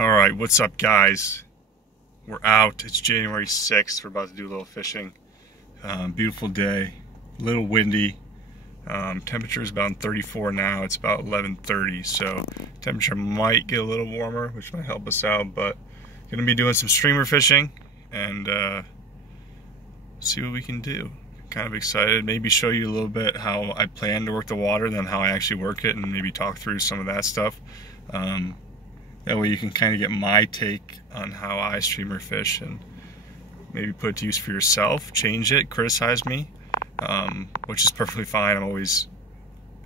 Alright, what's up guys? We're out. It's January 6th. We're about to do a little fishing. Beautiful day. A little windy. Temperature is about 34 now. It's about 11:30, so temperature might get a little warmer, which might help us out, but gonna be doing some streamer fishing and see what we can do. Kind of excited. Maybe show you a little bit how I plan to work the water, then how I actually work it, and maybe talk through some of that stuff. That way you can kind of get my take on how I streamer fish and maybe put it to use for yourself, change it, criticize me, which is perfectly fine. I'm always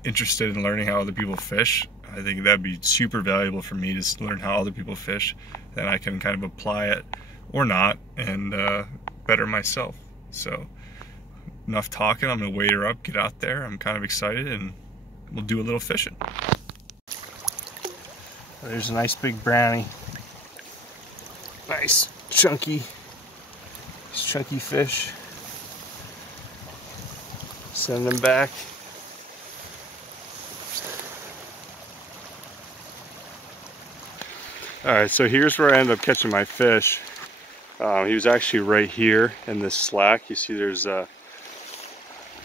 interested in learning how other people fish. I think that'd be super valuable for me to learn how other people fish. Then I can kind of apply it or not and better myself. So enough talking. I'm gonna wait her up, get out there. I'm kind of excited and we'll do a little fishing. There's a nice big brownie. Nice chunky fish. Send them back. Alright, so here's where I ended up catching my fish. He was actually right here in this slack. You see there's a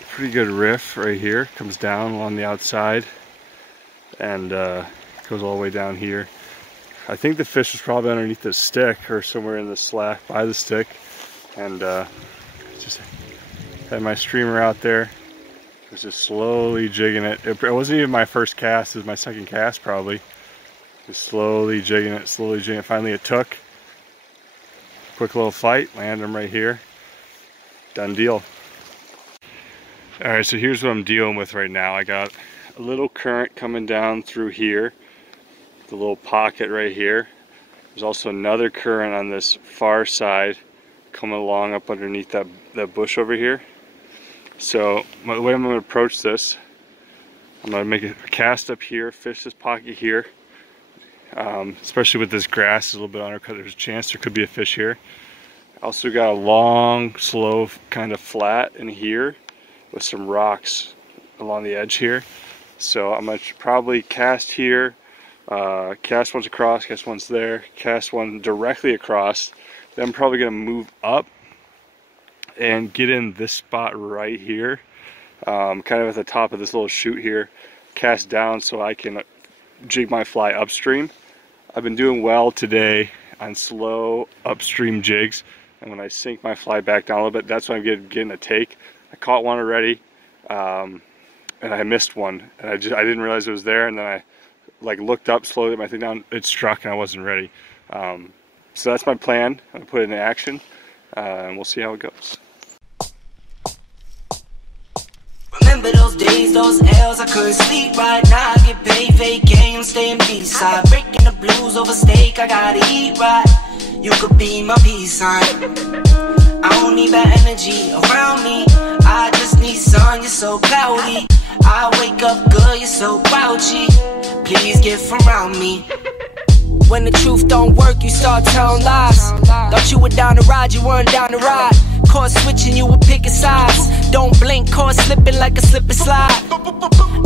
pretty good riff right here. Comes down along the outside and goes all the way down here. I think the fish was probably underneath the stick or somewhere in the slack by the stick, and just had my streamer out there. I was just slowly jigging it. It wasn't even my first cast, it was my second cast probably. Just slowly jigging it, slowly jigging it. Finally it took. Quick little fight, land him right here. Done deal. Alright, so here's what I'm dealing with right now. I got a little current coming down through here. The little pocket right here. There's also another current on this far side coming along up underneath that bush over here. So the way I'm going to approach this, I'm going to make a cast up here, fish this pocket here. Especially with this grass, it's a little bit undercut. There's a chance there could be a fish here. I also got a long, slow kind of flat in here with some rocks along the edge here. So I'm going to probably cast here. Cast once across, cast once there, cast one directly across. Then I'm probably going to move up and get in this spot right here, kind of at the top of this little chute here, cast down so I can jig my fly upstream. I've been doing well today on slow upstream jigs, and when I sink my fly back down a little bit, that's when I'm getting a take. I caught one already, and I missed one, and I didn't realize it was there, and then I looked up slowly, my thing down, it struck and I wasn't ready. So that's my plan. I'm gonna put it into action and we'll see how it goes. Remember those days, those L's, I couldn't sleep right now. I get paid, vacay, I'm staying B-side. Breaking the blues over steak, I gotta eat right. You could be my peace sign. I don't need bad energy around me. I just need sun, you're so cloudy. I wake up good, you're so grouchy. Please get from around me. When the truth don't work, you start telling lies. Thought you were down to ride, you weren't down to ride. Caught switching, you were picking sides. Don't blink, caught slipping like a slip and slide.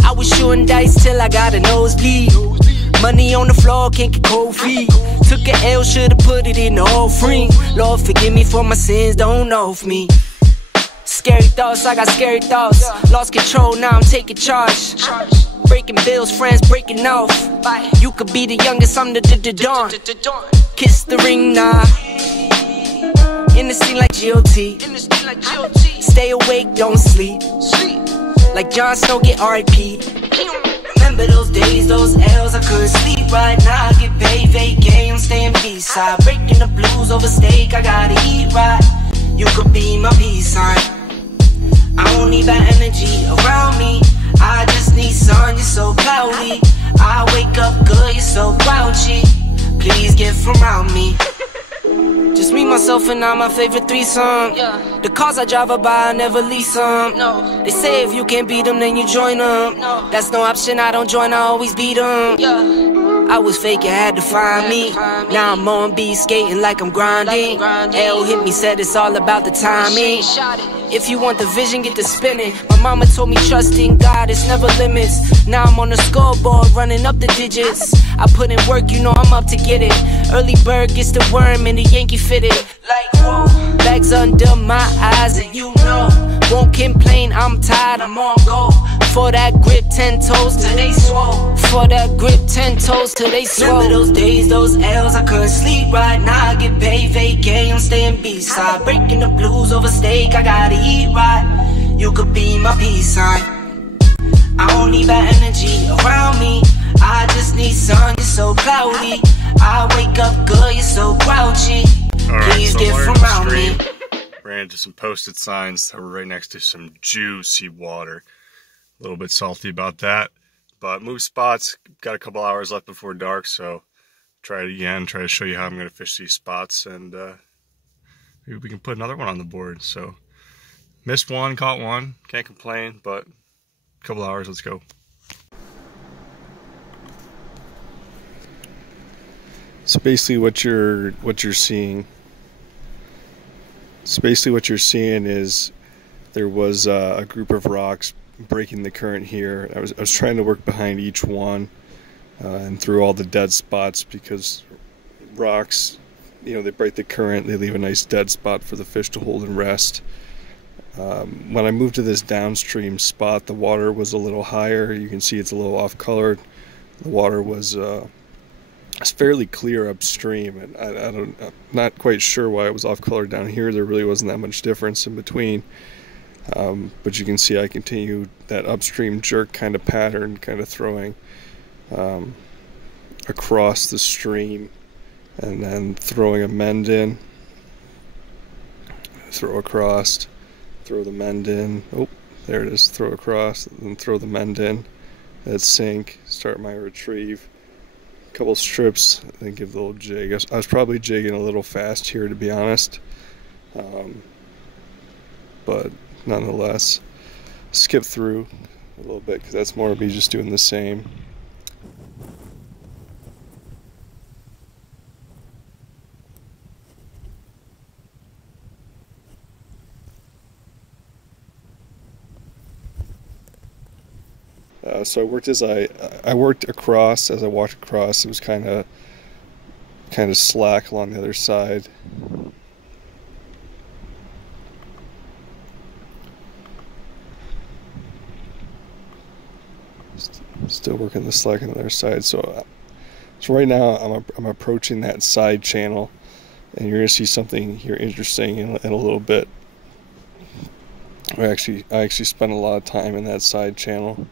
I was shooting dice till I got a nosebleed. Money on the floor, can't get cold feet. Took an L, should've put it in the offering. Lord forgive me for my sins, don't know of me. Scary thoughts, I got scary thoughts. Lost control, now I'm taking charge. Breaking bills, friends breaking off. You could be the youngest, I'm the dawn. Kiss the ring, nah. In the scene like GOT. Stay awake, don't sleep. Like Jon Snow, get R.I.P. Remember those days, those L's, I couldn't sleep right now. I get paid, vacay, I'm staying B-side. Breaking the blues over steak, I gotta eat right. You could be my peace sign. I don't need bad energy around me. I just need sun, you're so cloudy. I wake up good, you're so grouchy. Please get from around me. Just me, myself, and I, my favorite threesome. The cars I drive by, I never lease them. They say if you can't beat them, then you join them. That's no option, I don't join, I always beat them. I was fake, you had to find me. Now I'm on beat skating like I'm grinding. L hit me, said it's all about the timing. If you want the vision, get to spinning. My mama told me trust in God, it's never limits. Now I'm on the scoreboard, running up the digits. I put in work, you know I'm up to get it. Early bird gets the worm and the Yankee fitted. Like whoa, bags under my eyes and you know. Won't complain, I'm tired, I'm on go. For that grip, 10 toes till they swole. For that grip, 10 toes till they swole. Remember those days, those L's, I couldn't sleep right. Now I get paid, vacay, I'm staying B-side. Breaking the blues over steak, I gotta eat right. You could be my peace sign. I don't need bad energy around me. I just need sun, you're so cloudy. I wake up good, you're so grouchy. Please get from around me. Ran into some posted signs that were right next to some juicy water. A little bit salty about that, but move spots. Got a couple hours left before dark, so try it again. Try to show you how I'm going to fish these spots, and maybe we can put another one on the board. So missed one, caught one. Can't complain, but a couple hours. Let's go. So basically, what you're seeing. So basically, what you're seeing is there was a group of rocks breaking the current here. I was trying to work behind each one and through all the dead spots, because rocks, you know, they break the current, they leave a nice dead spot for the fish to hold and rest. When I moved to this downstream spot, the water was a little higher. You can see it's a little off colored. The water was it's fairly clear upstream, and I'm not quite sure why it was off colored down here. There really wasn't that much difference in between. But you can see I continued that upstream jerk kind of pattern, kind of throwing across the stream and then throwing a mend in, throw across, throw the mend in, oh there it is, throw across, then throw the mend in, let sink, start my retrieve, a couple strips, then give the little jig. I was probably jigging a little fast here, to be honest, but nonetheless, skip through a little bit because that's more of me just doing the same. So I worked I worked across. As I walked across, it was kind of slack along the other side. Still working the slack on the other side. So right now I'm approaching that side channel, and you're gonna see something here interesting in a little bit. I actually spent a lot of time in that side channel.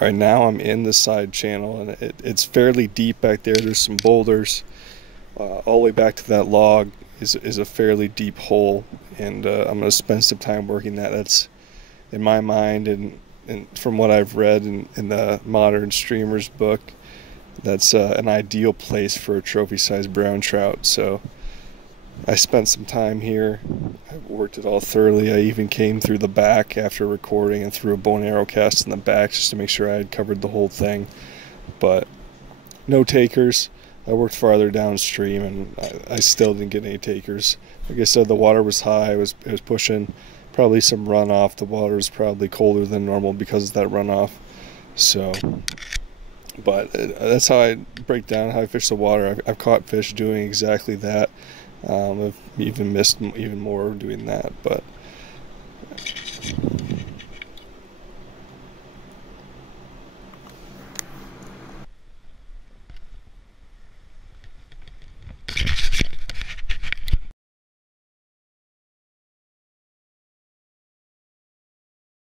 Alright, now I'm in the side channel, and it's fairly deep back there. There's some boulders. All the way back to that log is a fairly deep hole, and I'm going to spend some time working that. That's, in my mind, and from what I've read in the Modern Streamers book, that's an ideal place for a trophy-sized brown trout. So I spent some time here. I worked it all thoroughly. I even came through the back after recording and threw a bow and arrow cast in the back just to make sure I had covered the whole thing. But no takers. I worked farther downstream, and I still didn't get any takers. Like I said, the water was high. It was pushing probably some runoff. The water was probably colder than normal because of that runoff. So, but that's how I break down how I fish the water. I've caught fish doing exactly that. I've even missed even more doing that, but